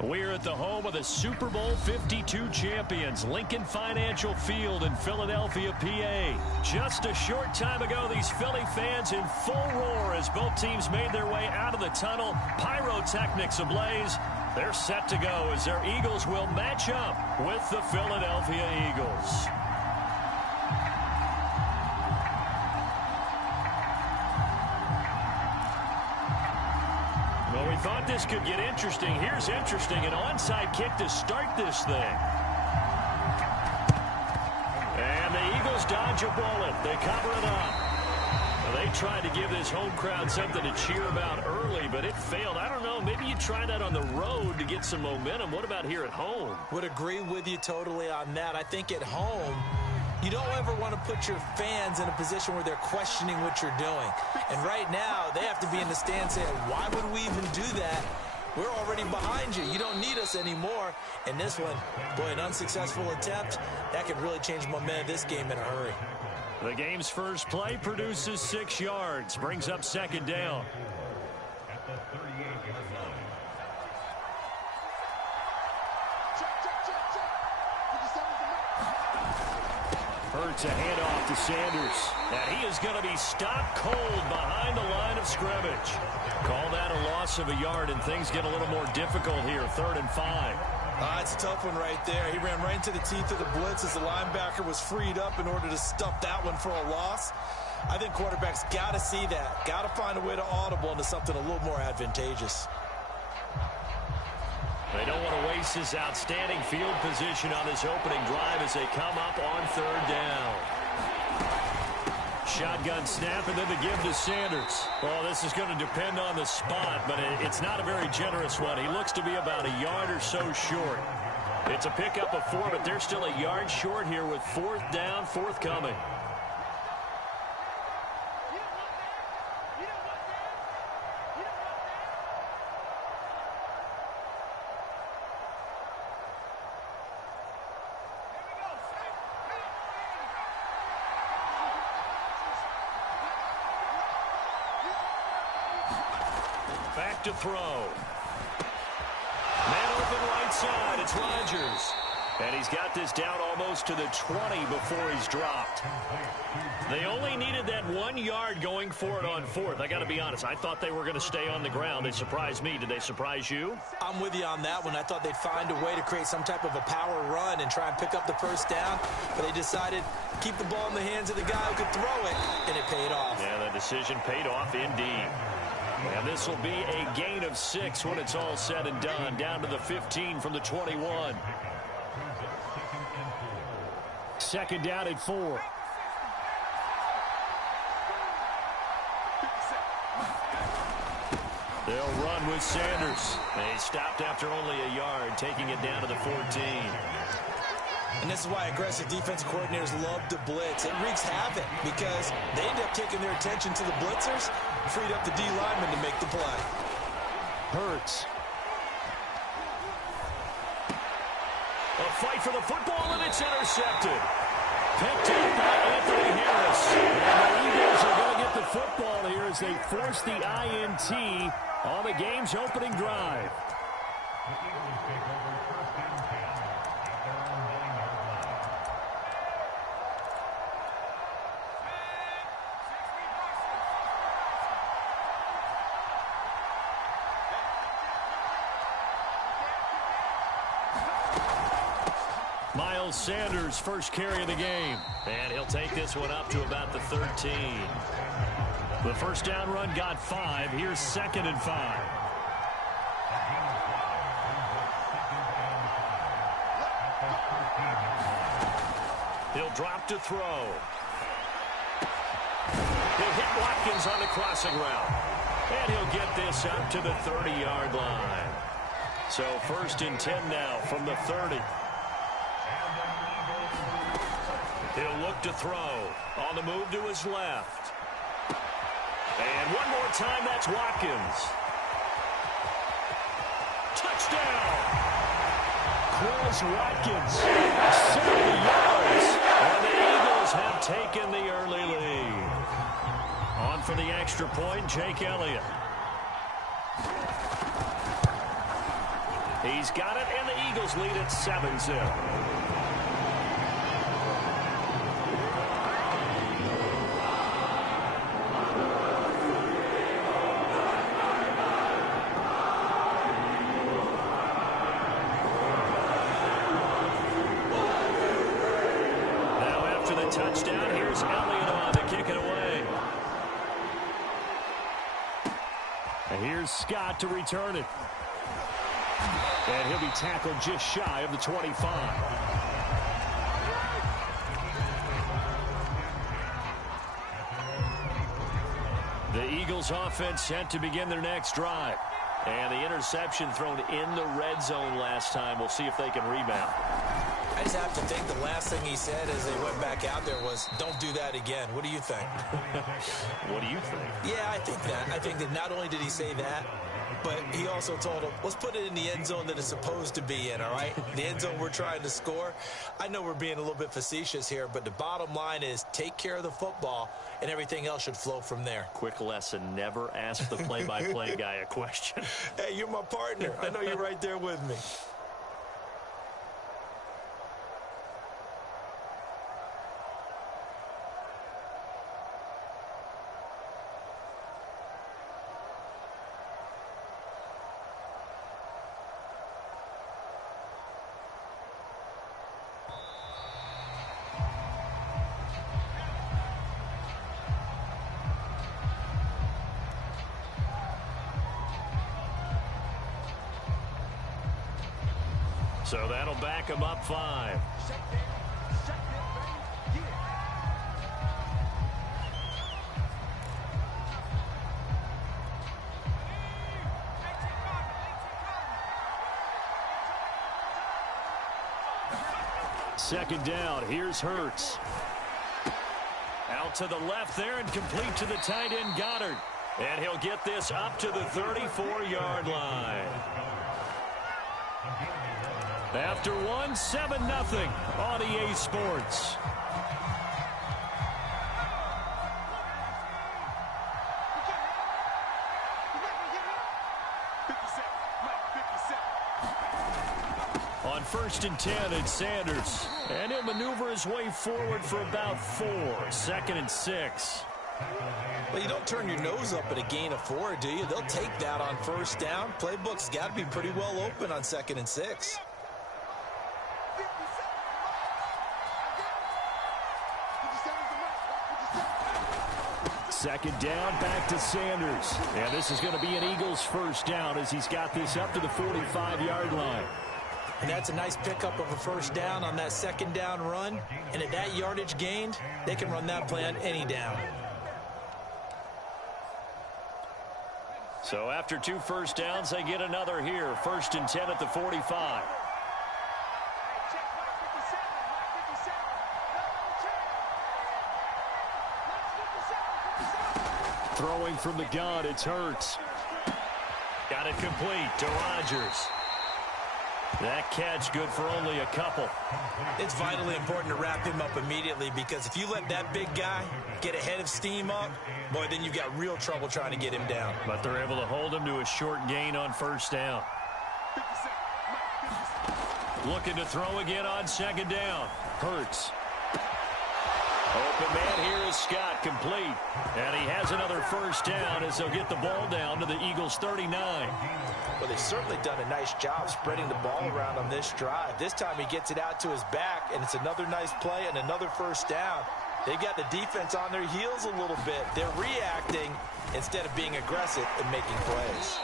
We're at the home of the Super Bowl 52 champions, Lincoln Financial Field in Philadelphia, PA. Just a short time ago, these Philly fans in full roar as both teams made their way out of the tunnel. Pyrotechnics ablaze. They're set to go as their Eagles will match up with the Philadelphia Eagles. Well, we thought this could get interesting. Here's interesting. An onside kick to start this thing. And the Eagles dodge a bullet. They cover it up. Well, they tried to give this home crowd something to cheer about early, but it failed. I don't know. Maybe you try that on the road to get some momentum. What about here at home? Would agree with you totally on that. I think at home, you don't ever want to put your fans in a position where they're questioning what you're doing. And right now, they have to be in the stand saying, why would we even do that? We're already behind you. You don't need us anymore. And this one, boy, an unsuccessful attempt, that could really change the momentum of this game in a hurry. The game's first play produces 6 yards, brings up second down. Hurts a handoff to Sanders. And he is going to be stopped cold behind the line of scrimmage. Call that a loss of a yard, and things get a little more difficult here. 3rd and 5. It's a tough one right there. He ran right into the teeth of the blitz as the linebacker was freed up in order to stuff that one for a loss. I think quarterbacks got to see that. Got to find a way to audible into something a little more advantageous. They don't want to waste this outstanding field position on this opening drive as they come up on 3rd down. Shotgun snap and then the give to Sanders. Well, this is going to depend on the spot, but it's not a very generous one. He looks to be about a yard or so short. It's a pickup of 4, but they're still a yard short here with 4th down, forthcoming. Back to throw. Man open right side. It's Rodgers. And he's got this down almost to the 20 before he's dropped. They only needed that 1 yard going for it on 4th. I got to be honest. I thought they were going to stay on the ground. They surprised me. Did they surprise you? I'm with you on that one. I thought they'd find a way to create some type of a power run and try and pick up the first down. But they decided to keep the ball in the hands of the guy who could throw it, and it paid off. Yeah, the decision paid off indeed. And this will be a gain of 6 when it's all said and done. Down to the 15 from the 21. 2nd down at 4. They'll run with Sanders. They stopped after only a yard, taking it down to the 14. And this is why aggressive defensive coordinators love to blitz. It wreaks havoc because they end up taking their attention to the blitzers, freed up the D lineman to make the play. Hurts. A fight for the football, and it's intercepted. Picked up by Anthony Harris. And the Eagles are going to get the football here as they force the INT on the game's opening drive. Miles Sanders, first carry of the game. And he'll take this one up to about the 13. The first down run got 5. Here's 2nd and 5. He'll drop to throw. He'll hit Watkins on the crossing route. And he'll get this up to the 30-yard line. So 1st and 10 now from the 30. He'll look to throw. On the move to his left. And one more time, that's Watkins. Touchdown! Chris Watkins, 70 yards. And the Eagles have taken the early lead. On for the extra point, Jake Elliott. He's got it, and the Eagles lead at 7-0. Touchdown. Here's Elliott on to kick it away. And here's Scott to return it. And he'll be tackled just shy of the 25. The Eagles offense set to begin their next drive. And the interception thrown in the red zone last time. We'll see if they can rebound. I just have to think the last thing he said as they went back out there was, don't do that again. What do you think? What do you think? Yeah, I think that. I think that not only did he say that, but he also told him, let's put it in the end zone that it's supposed to be in, all right? The end zone we're trying to score. I know we're being a little bit facetious here, but the bottom line is take care of the football, and everything else should flow from there. Quick lesson, never ask the play-by-play guy a question. Hey, you're my partner. I know you're right there with me. So that'll back him up 5. Second down. Here's Hurts. Out to the left there and complete to the tight end Goddard. And he'll get this up to the 34-yard line. After one, 7-0 on EA Sports. On 1st and 10, it's Sanders. And he'll maneuver his way forward for about 4. 2nd and 6. Well, you don't turn your nose up at a gain of 4, do you? They'll take that on 1st down. Playbook's got to be pretty well open on 2nd and 6. Second down, back to Sanders. And this is going to be an Eagles 1st down as he's got this up to the 45-yard line. And that's a nice pickup of a 1st down on that 2nd down run. And at that yardage gained, they can run that play on any down. So after 2 1st downs, they get another here. 1st and 10 at the 45. Throwing from the gun, it's Hurts. Got it complete to Rodgers. That catch good for only a couple. It's vitally important to wrap him up immediately because if you let that big guy get a head of steam up, boy, then you've got real trouble trying to get him down. But they're able to hold him to a short gain on 1st down. Looking to throw again on 2nd down. Hurts. Open man here is Scott, complete. And he has another 1st down as they'll get the ball down to the Eagles 39. Well, they've certainly done a nice job spreading the ball around on this drive. This time he gets it out to his back, and it's another nice play and another 1st down. They've got the defense on their heels a little bit. They're reacting instead of being aggressive and making plays.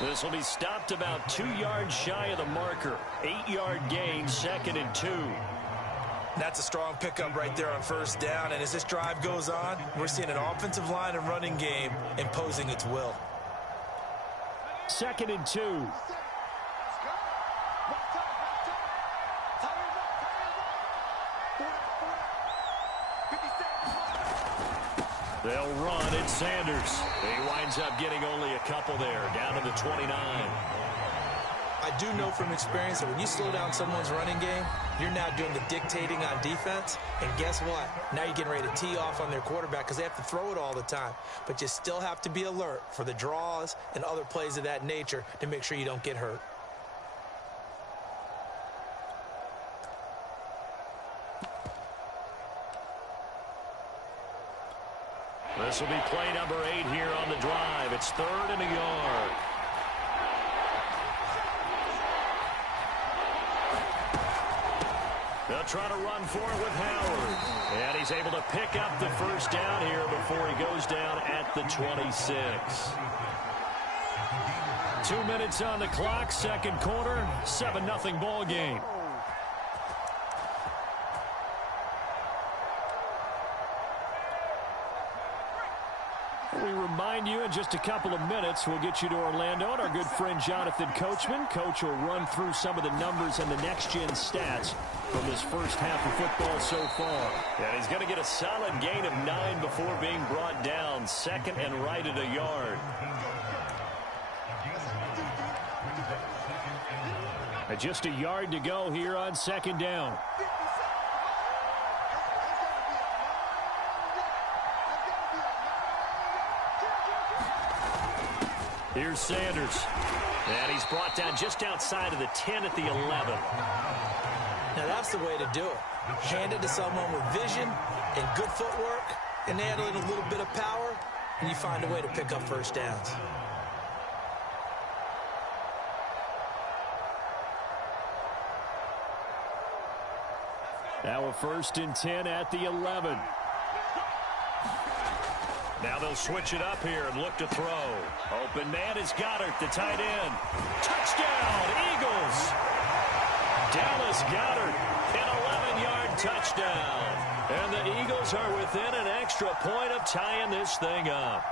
This will be stopped about 2 yards shy of the marker. 8-yard gain, 2nd and 2. That's a strong pickup right there on 1st down. And as this drive goes on, we're seeing an offensive line and running game imposing its will. 2nd and 2. They'll run at Sanders. He winds up getting only a couple there, down to the 29. I do know from experience that when you slow down someone's running game, you're now doing the dictating on defense. And guess what? Now you're getting ready to tee off on their quarterback because they have to throw it all the time. But you still have to be alert for the draws and other plays of that nature to make sure you don't get hurt. This will be play number 8 here on the drive. It's 3rd and a yard. They'll try to run for it with Howard. And he's able to pick up the first down here before he goes down at the 26. 2 minutes on the clock, second quarter, 7-0 ball game. We remind you in just a couple of minutes we'll get you to Orlando and our good friend Jonathan Coachman. Coach will run through some of the numbers and the next-gen stats from this first half of football so far. And he's going to get a solid gain of 9 before being brought down. Second and right at a yard. And just a yard to go here on second down. Here's Sanders. And he's brought down just outside of the 10 at the 11. Now that's the way to do it. Hand it to someone with vision and good footwork, and add in a little bit of power, and you find a way to pick up first downs. Now a 1st and 10 at the 11. Now they'll switch it up here and look to throw. Open man is Goddard, the tight end. Touchdown, Eagles! Dallas Goddard, an 11-yard touchdown. And the Eagles are within an extra point of tying this thing up.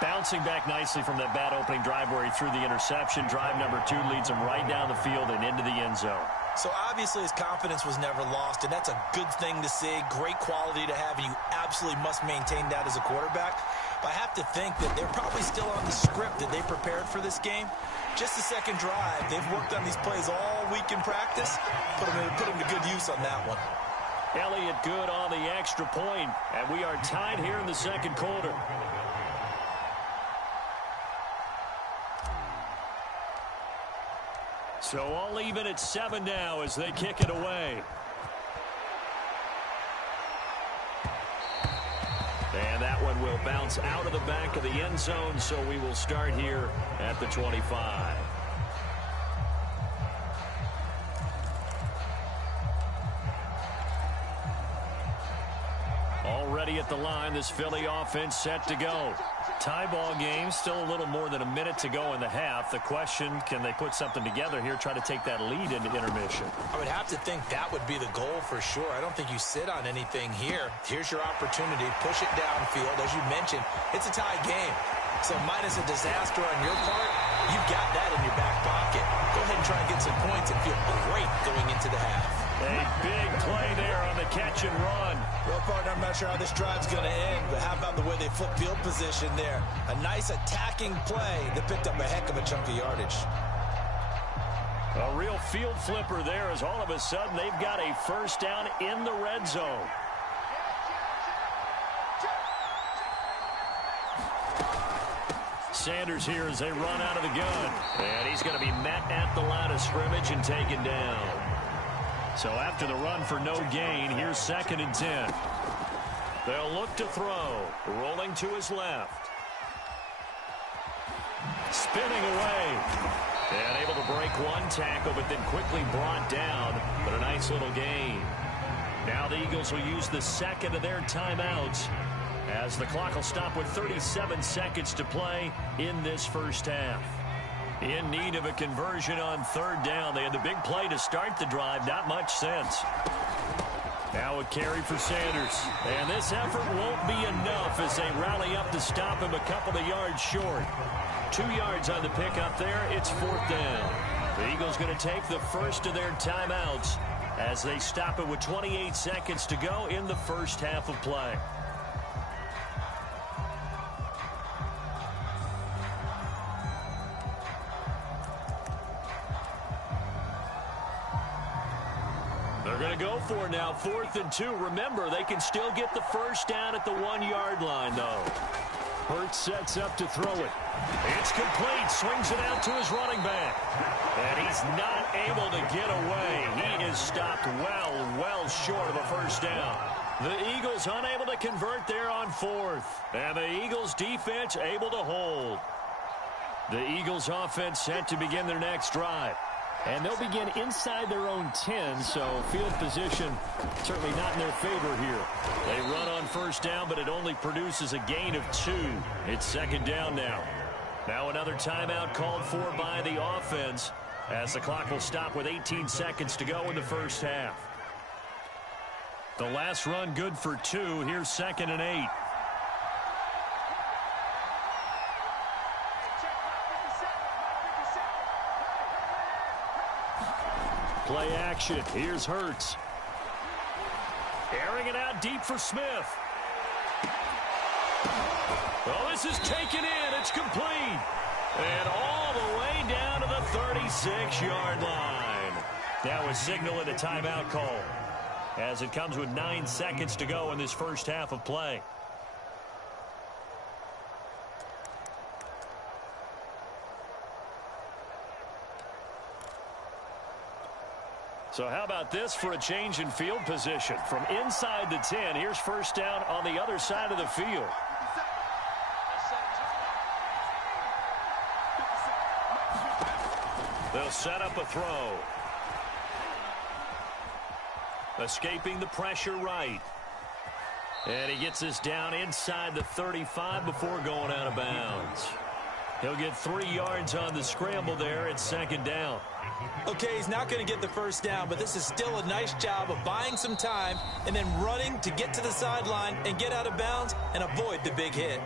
Bouncing back nicely from that bad opening drive where he threw the interception. Drive number 2 leads him right down the field and into the end zone. So obviously his confidence was never lost, and that's a good thing to see. Great quality to have, and you absolutely must maintain that as a quarterback. But I have to think that they're probably still on the script that they prepared for this game. Just the second drive. They've worked on these plays all week in practice. Put them to good use on that one. Elliott good on the extra point, and we are tied here in the second quarter. So all even at 7 now as they kick it away. And that one will bounce out of the back of the end zone, so we will start here at the 25. Already at the line, this Philly offense set to go. Tie ball game, still a little more than a minute to go in the half. The question, can they put something together here, try to take that lead into intermission? I would have to think that would be the goal for sure. I don't think you sit on anything here. Here's your opportunity. Push it downfield. As you mentioned, it's a tie game. So minus a disaster on your part, you've got that in your back pocket. Go ahead and try and get some points and feel great going into the half. A big play there on the catch and run. Well, partner, I'm not sure how this drive's going to end, but how about the way they flip field position there? A nice attacking play that picked up a heck of a chunk of yardage. A real field flipper there as all of a sudden they've got a first down in the red zone. Sanders here as they run out of the gun. And he's going to be met at the line of scrimmage and taken down. So after the run for no gain, here's 2nd and 10. They'll look to throw. Rolling to his left. Spinning away. And able to break one tackle, but then quickly brought down. But a nice little gain. Now the Eagles will use the second of their timeouts as the clock will stop with 37 seconds to play in this first half. In need of a conversion on 3rd down. They had the big play to start the drive. Not much sense. Now a carry for Sanders. And this effort won't be enough as they rally up to stop him a couple of yards short. 2 yards on the pickup there. It's 4th down. The Eagles going to take the first of their timeouts as they stop it with 28 seconds to go in the first half of play. They're going to go for it now, 4th and 2. Remember, they can still get the first down at the 1-yard line, though. Hurts sets up to throw it. It's complete. Swings it out to his running back. And he's not able to get away. He is stopped well short of a first down. The Eagles unable to convert there on fourth. And the Eagles defense able to hold. The Eagles offense set to begin their next drive. And they'll begin inside their own 10, so field position certainly not in their favor here. They run on first down, but it only produces a gain of 2. It's second down now. Now another timeout called for by the offense as the clock will stop with 18 seconds to go in the first half. The last run good for 2. Here's 2nd and 8. Play action. Here's Hurts. Airing it out deep for Smith. Oh, this is taken in. It's complete. And all the way down to the 36-yard line. That was signaling a timeout call as it comes with 9 seconds to go in this first half of play. So how about this for a change in field position? From inside the 10, here's first down on the other side of the field. They'll set up a throw. Escaping the pressure right. And he gets this down inside the 35 before going out of bounds. He'll get 3 yards on the scramble there. It's second down. Okay, he's not going to get the first down, but this is still a nice job of buying some time and then running to get to the sideline and get out of bounds and avoid the big hit.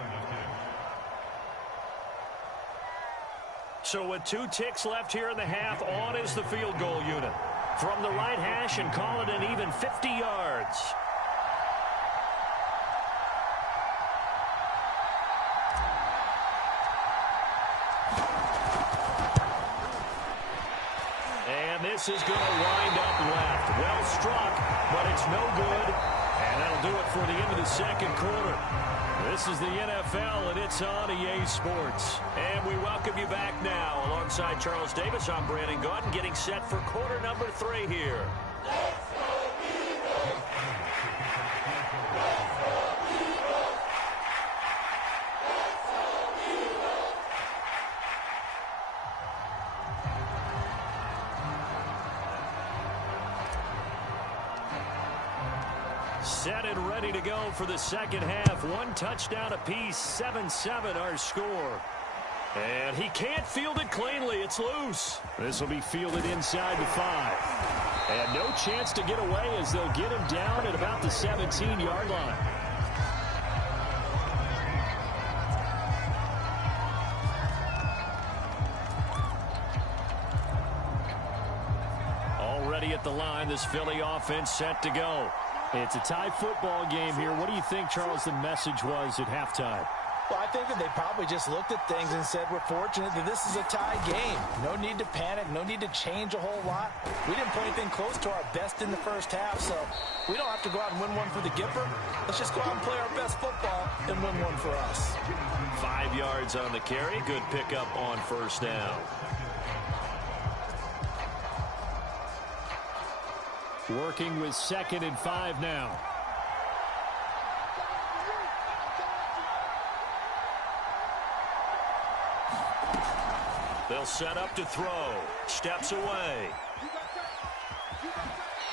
So with 2 ticks left here in the half, on is the field goal unit. From the right hash and call it an even 50 yards. And this is going to wind up left. Well struck, but it's no good. And that'll do it for the end of the second quarter. This is the NFL, and it's on EA Sports. And we welcome you back now. Alongside Charles Davis, I'm Brandon Gaudin, getting set for quarter number 3 here. Set and ready to go for the second half. 1 touchdown apiece, 7-7 our score. And he can't field it cleanly. It's loose. This will be fielded inside the 5. And no chance to get away as they'll get him down at about the 17-yard line. Already at the line, this Philly offense set to go. It's a tie football game here. What do you think, Charles, the message was at halftime? Well, I think that they probably just looked at things and said, we're fortunate that this is a tie game. No need to panic. No need to change a whole lot. We didn't play anything close to our best in the first half, so we don't have to go out and win one for the Gipper. Let's just go out and play our best football and win one for us. 5 yards on the carry. Good pickup on first down. Working with 2nd and 5 now. They'll set up to throw. Steps away.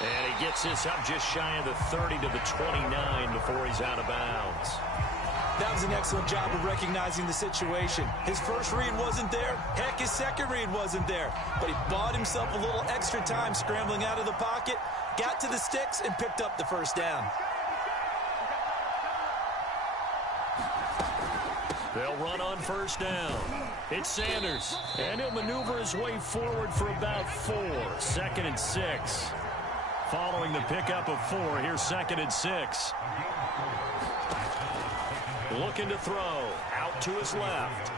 And he gets this up just shy of the 30 to the 29 before he's out of bounds. That was an excellent job of recognizing the situation. His first read wasn't there. Heck, his second read wasn't there. But he bought himself a little extra time scrambling out of the pocket, got to the sticks, and picked up the first down. They'll run on first down. It's Sanders. And he'll maneuver his way forward for about 4. 2nd and 6. Following the pickup of 4, here's 2nd and 6. Looking to throw. Out to his left.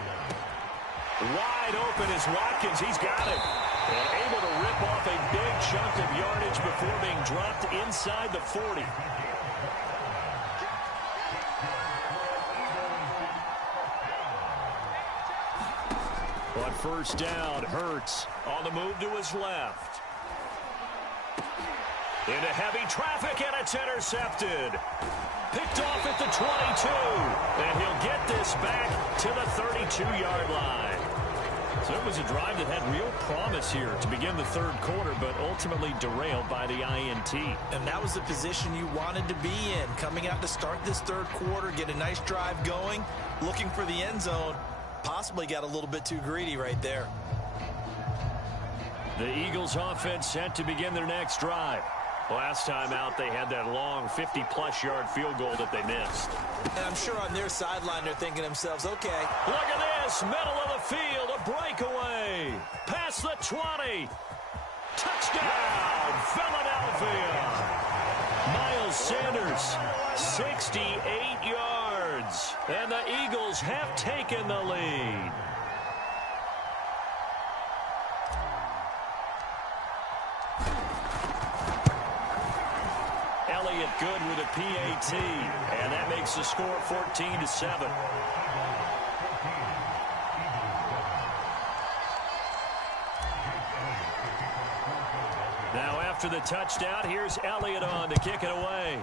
Wide open is Watkins. He's got it. And able to rip off a big chunk of yardage before being dropped inside the 40. On first down, Hurts on the move to his left. Into heavy traffic, and it's intercepted. Picked off at the 22. And he'll get this back to the 32-yard line. So it was a drive that had real promise here to begin the third quarter, but ultimately derailed by the INT. And that was the position you wanted to be in. Coming out to start this third quarter, get a nice drive going, looking for the end zone. Possibly got a little bit too greedy right there. The Eagles offense set to begin their next drive. Last time out, they had that long 50-plus yard field goal that they missed. And I'm sure on their sideline, they're thinking to themselves, okay. Look at this, middle of the field, a breakaway. Past the 20. Touchdown, Philadelphia. Miles Sanders, 68 yards. And the Eagles have taken the lead. Good with a PAT, and that makes the score 14-7. Now after the touchdown, here's Elliott on to kick it away.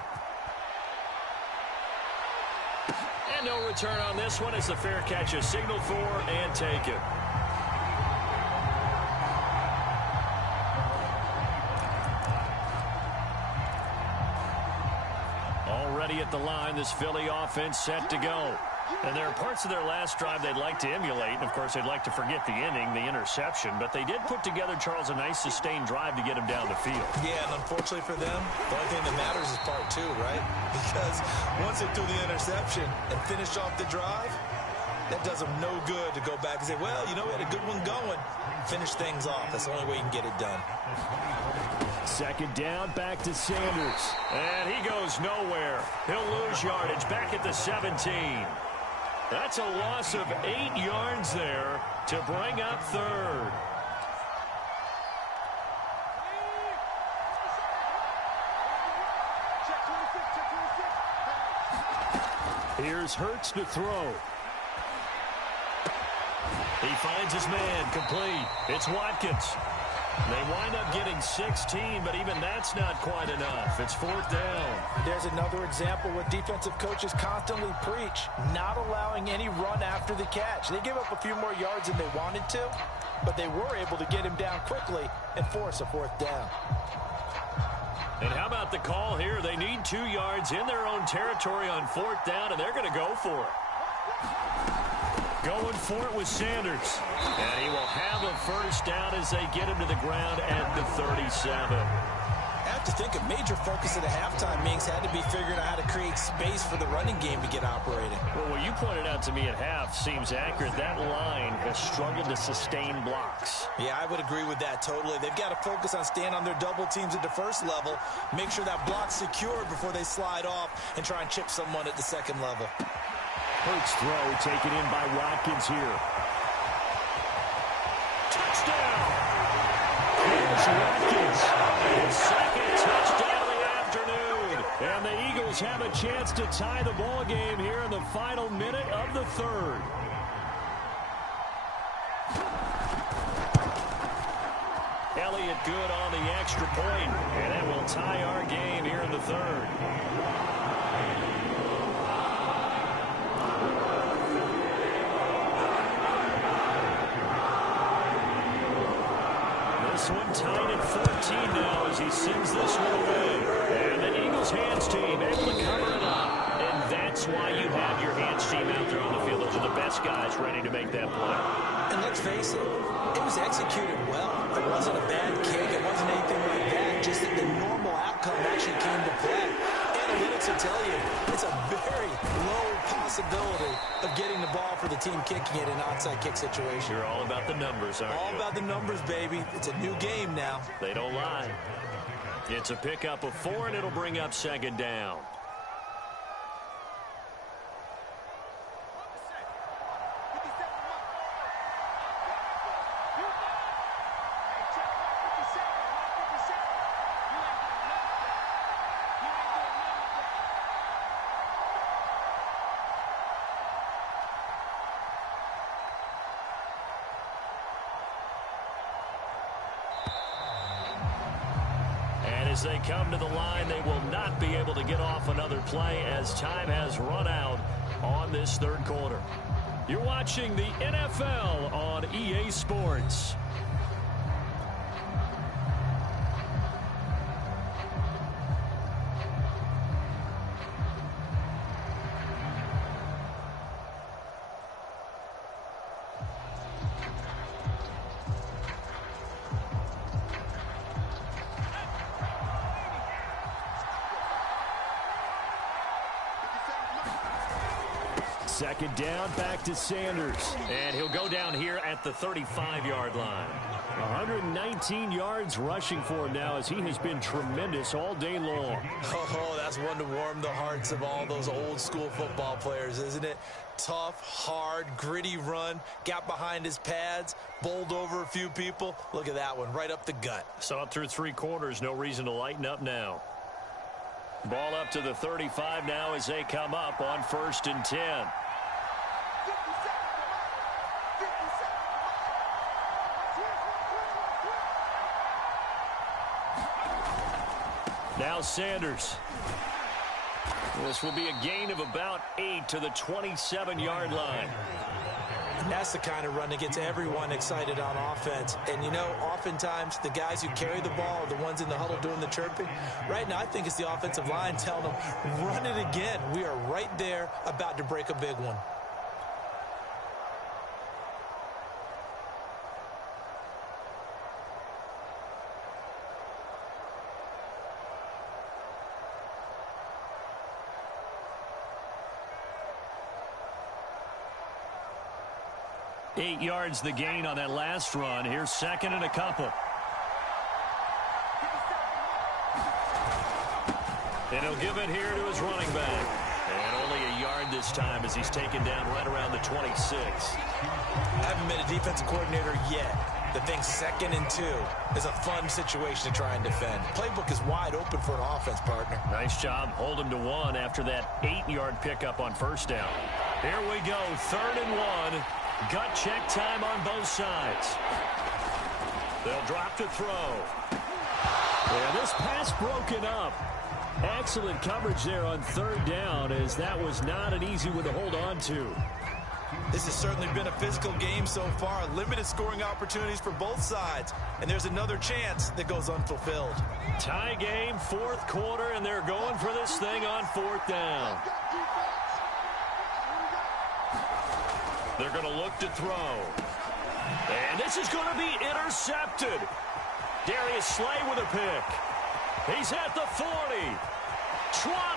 And no return on this one as the fair catch is signaled for and taken. At the line, this Philly offense set to go. And there are parts of their last drive they'd like to emulate, and of course they'd like to forget the inning, the interception, but they did put together, Charles, a nice sustained drive to get him down the field. Yeah, and unfortunately for them, the only thing that matters is part two, right? Because once they threw the interception and finished off the drive, that does them no good to go back and say, well, you know, we had a good one going. Finish things off. That's the only way you can get it done. Second down, back to Sanders. And he goes nowhere. He'll lose yardage back at the 17. That's a loss of 8 yards there to bring up third. Here's Hurts to throw. He finds his man, complete. It's Watkins. They wind up getting 16, but even that's not quite enough. It's fourth down. There's another example where defensive coaches constantly preach, not allowing any run after the catch. They gave up a few more yards than they wanted to, but they were able to get him down quickly and force a fourth down. And how about the call here? They need 2 yards in their own territory on fourth down, and they're going to go for it. Going for it with Sanders. And he will have a first down as they get him to the ground at the 37. I have to think a major focus at the halftime meetings had to be figuring out how to create space for the running game to get operating. Well, what you pointed out to me at half seems accurate. That line has struggled to sustain blocks. Yeah, I would agree with that totally. They've got to focus on staying on their double teams at the first level, make sure that block's secured before they slide off and try and chip someone at the second level. Hurts throw taken in by Watkins here. Touchdown! Here's Watkins. His second touchdown of the afternoon. And the Eagles have a chance to tie the ball game here in the final minute of the third. Elliott good on the extra point, and that will tie our game here in the third. This one tied at 14 now as he sends this one away. And the Eagles hands team able to cover it up. And that's why you have your hands team out there on the field. Those are the best guys ready to make that play. And let's face it, it was executed well. It wasn't a bad kick. It wasn't anything like that. Just that the normal outcome actually came to play. Analytics will tell you it's a very low possibility of getting the ball for the team kicking it in an onside kick situation. You're all about the numbers, aren't you? All about the numbers, baby. It's a new game now. They don't lie. It's a pickup of 4, and it'll bring up second down. As they come to the line, they will not be able to get off another play as time has run out on this third quarter. You're watching the NFL on EA Sports. Second down, back to Sanders. And he'll go down here at the 35-yard line. 119 yards rushing for him now as he has been tremendous all day long. Oh, that's one to warm the hearts of all those old-school football players, isn't it? Tough, hard, gritty run, got behind his pads, bowled over a few people. Look at that one, right up the gut. Saw it through 3 quarters, no reason to lighten up now. Ball up to the 35 now as they come up on 1st and 10. Now Sanders. This will be a gain of about 8 to the 27-yard line. And that's the kind of run that gets everyone excited on offense. And, you know, oftentimes the guys who carry the ball are the ones in the huddle doing the chirping. Right now, I think it's the offensive line telling them, run it again. We are right there about to break a big one. Eight yards the gain on that last run. Here's second and a couple. And he'll give it here to his running back. And only a yard this time as he's taken down right around the 26. I haven't been a defensive coordinator yet. The thing 2nd and 2 is a fun situation to try and defend. Playbook is wide open for an offense, partner. Nice job. Hold him to 1 after that 8-yard pickup on 1st down. Here we go. 3rd and 1. Gut check time on both sides. They'll drop to throw. And this pass broken up. Excellent coverage there on 3rd down, as that was not an easy one to hold on to. This has certainly been a physical game so far. Limited scoring opportunities for both sides. And there's another chance that goes unfulfilled. Tie game, 4th quarter, and they're going for this thing on 4th down. They're going to look to throw. And this is going to be intercepted. Darius Slay with a pick. He's at the 40. 20.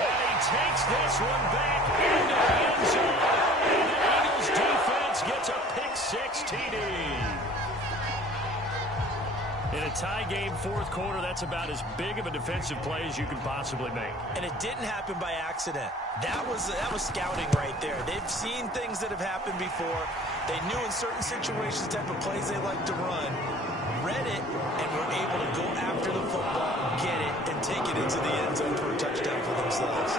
And he takes this one back into the end zone. And the Eagles defense gets a pick-6 TD. In a tie game, 4th quarter, that's about as big of a defensive play as you can possibly make. And it didn't happen by accident. That was scouting right there. They've seen things that have happened before. They knew in certain situations the type of plays they like to run, read it, and were able to go after the football, get it, and take it into the end zone for a touchdown for themselves.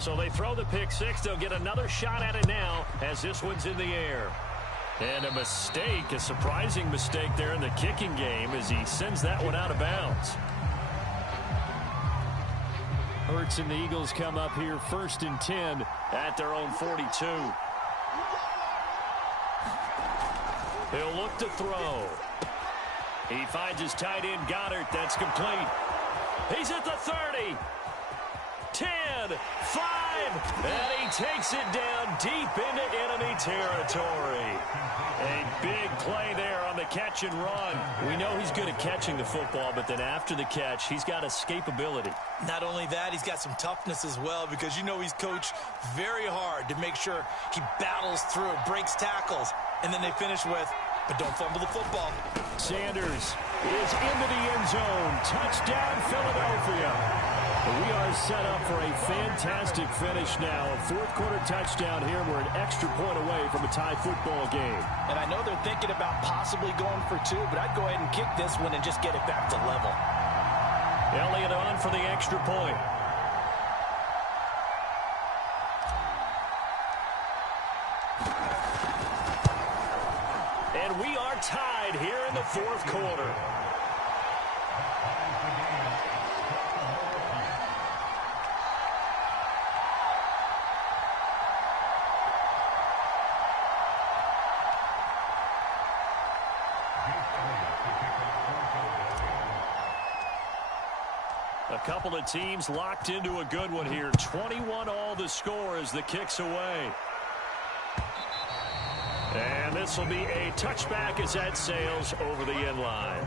So they throw the pick-6. They'll get another shot at it now as this one's in the air. And a mistake, a surprising mistake there in the kicking game as he sends that one out of bounds. Hurts and the Eagles come up here 1st and 10 at their own 42. He'll look to throw. He finds his tight end Goddard. That's complete. He's at the 30. 10, 5, and he takes it down deep into enemy territory. A big play there on the catch and run. We know he's good at catching the football, but then after the catch, he's got escapability. Not only that, he's got some toughness as well, because you know he's coached very hard to make sure he battles through, breaks tackles, and then they finish with, but don't fumble the football. Sanders is into the end zone. Touchdown, Philadelphia. We are set up for a fantastic finish now. A fourth-quarter touchdown here. We're an extra point away from a tie football game. And I know they're thinking about possibly going for 2, but I'd go ahead and kick this one and just get it back to level. Elliott on for the extra point. And we are tied here in the fourth quarter. A couple of teams locked into a good one here. 21 all the score as the kick's away. And this will be a touchback as that sails over the end line.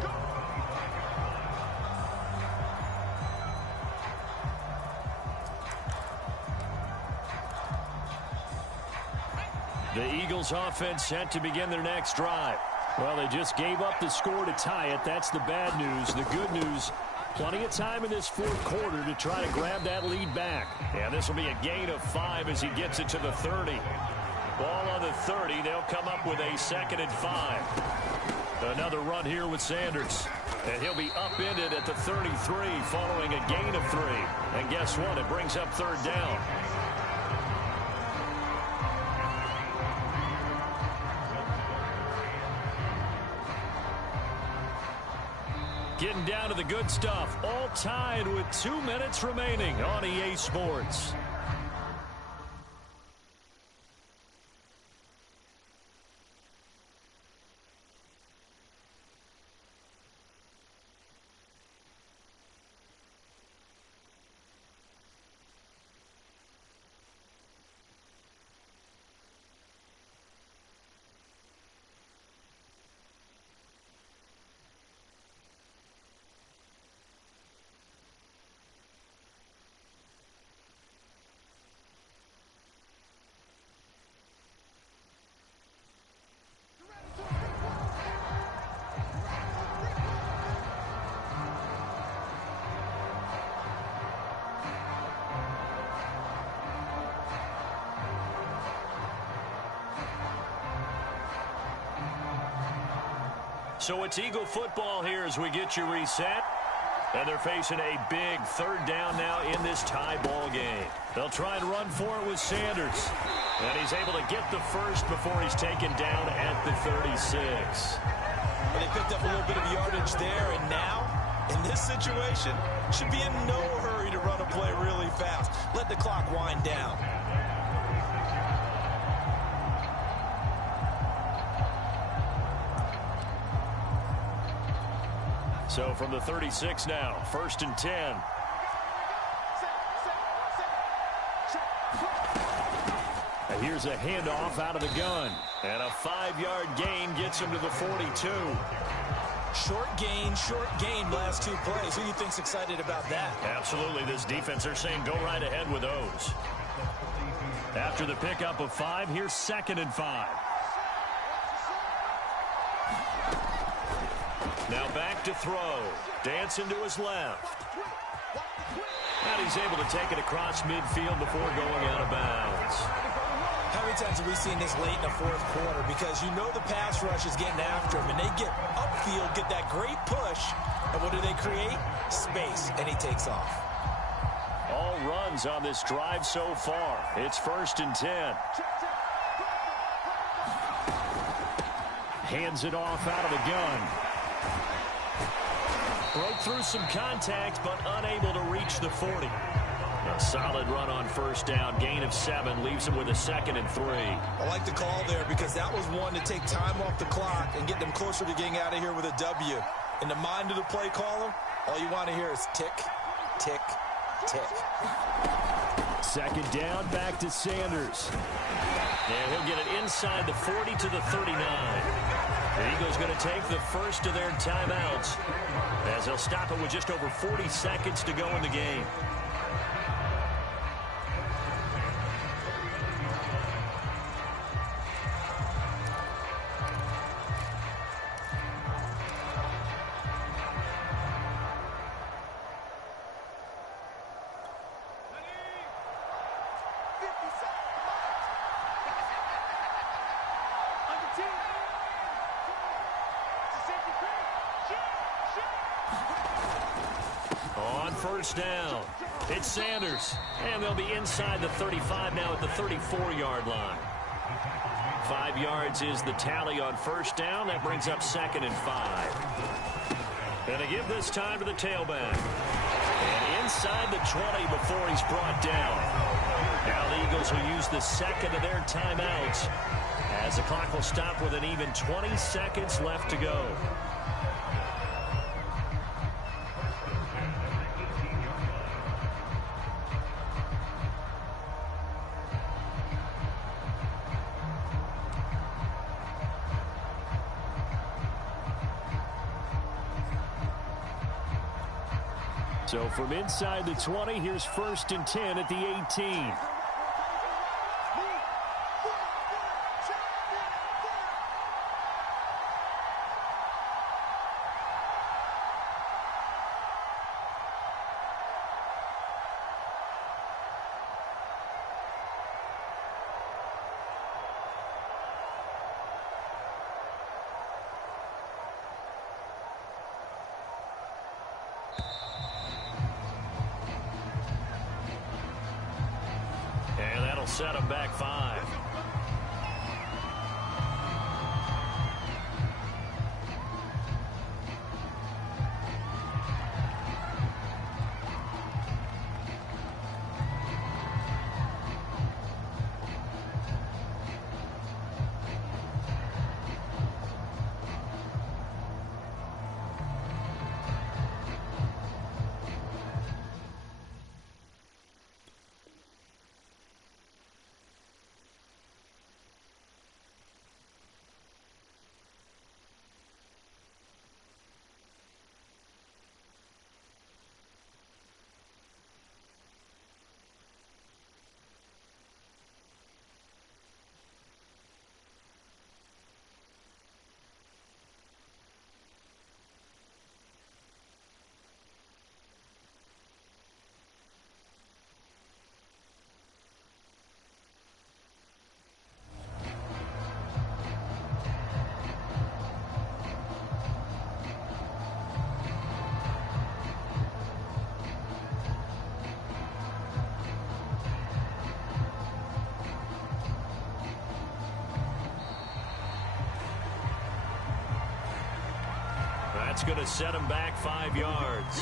The Eagles offense set to begin their next drive. Well, they just gave up the score to tie it. That's the bad news. The good news, plenty of time in this fourth quarter to try to grab that lead back. And this will be a gain of 5 as he gets it to the 30. Ball on the 30. They'll come up with a 2nd and 5. Another run here with Sanders. And he'll be upended at the 33 following a gain of 3. And guess what? It brings up 3rd down. Getting down to the good stuff. All tied with 2 minutes remaining on EA Sports. So it's Eagle football here as we get you reset. And they're facing a big 3rd down now in this tie ball game. They'll try and run for it with Sanders. And he's able to get the first before he's taken down at the 36. Well, they picked up a little bit of yardage there, and now, in this situation, should be in no hurry to run a play really fast. Let the clock wind down. So from the 36 now, 1st and 10. And here's a handoff out of the gun. And a 5-yard gain gets him to the 42. Short gain, last 2 plays. Who do you think's excited about that? Absolutely. This defense, they're saying go right ahead with those. After the pickup of 5, here's 2nd and 5. Now back to throw. Dancing to his left. And he's able to take it across midfield before going out of bounds. How many times have we seen this late in the fourth quarter? Because you know the pass rush is getting after him, and they get upfield, get that great push, and what do they create? Space, and he takes off. All runs on this drive so far. It's 1st and 10. Hands it off out of the gun. Broke through some contact, but unable to reach the 40. A solid run on 1st down. Gain of 7 leaves him with a 2nd and 3. I like the call there because that was one to take time off the clock and get them closer to getting out of here with a W. In the mind of the play caller, all you want to hear is tick, tick, tick. Second down, back to Sanders. And he'll get it inside the 40 to the 39. The Eagles going to take the first of their timeouts as they'll stop it with just over 40 seconds to go in the game. On first down, it's Sanders, and they'll be inside the 35 now at the 34-yard line. 5 yards is the tally on first down. That brings up 2nd and 5. And they give this time to the tailback. And inside the 20 before he's brought down. Now the Eagles will use the second of their timeouts as the clock will stop with an even 20 seconds left to go. So from inside the 20, here's 1st and 10 at the 18. Set him back 5. That's going to set him back 5 yards.